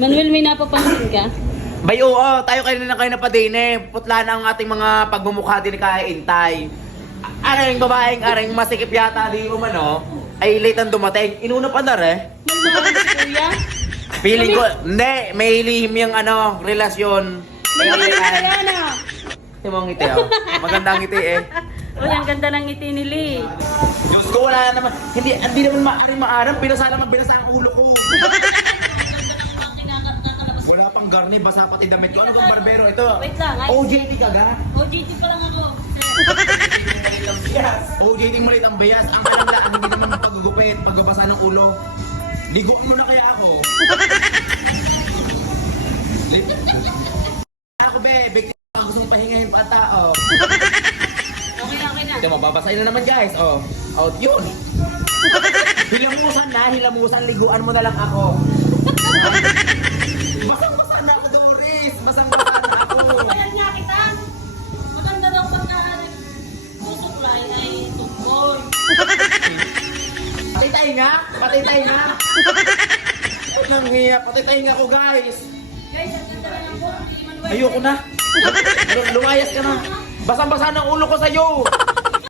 Manuel, may napapansin ka? Bay, oo, tayo kayo na pa din eh. Putla na ang ating mga pagmumukha din kaintay. Aring babaeng, aring masikip yata di mo man, oh. Ay late ang dumating. Inuna pa na re. Malinawan si Kuya? Feeling ko, hindi, may lihim yung relasyon. May ngiti ka yan ah! Ito mong ngiti, oh. Magandang ngiti eh. Uy, ang ganda ng ngiti ni Lee. Diyos ko, wala naman. Hindi naman maaring binasa lang ang binasa ang ulo ko. Wala pang garni, basa pati damit ko. Ano bang barbero ito? Wait lang, ay. OJT ka ga? OJT pa lang ako. OJT maliit ang bias. Ang kalanglaan, hindi naman paggugupit, pagbabasa ng ulo. Liguan mo na kaya ako. Ako be, bigti ako gustong pahingahin pa tao. Okay na. Ito mo, babasahin na naman guys. Oh, out yun. Hilamusan, liguan mo na lang ako. Basang-basa na ako, Doris. Basang-basa na ako. Ayan nga kita. Maganda daw pagka tutuklay ay tungkol. Patay nga. Ay, nang hiya, patay nga ako guys. Guys, ang ganda na ng buhok ni Manuel. Ayoko na. Lumayas ka na. Basang-basa ng ulo ko sa'yo.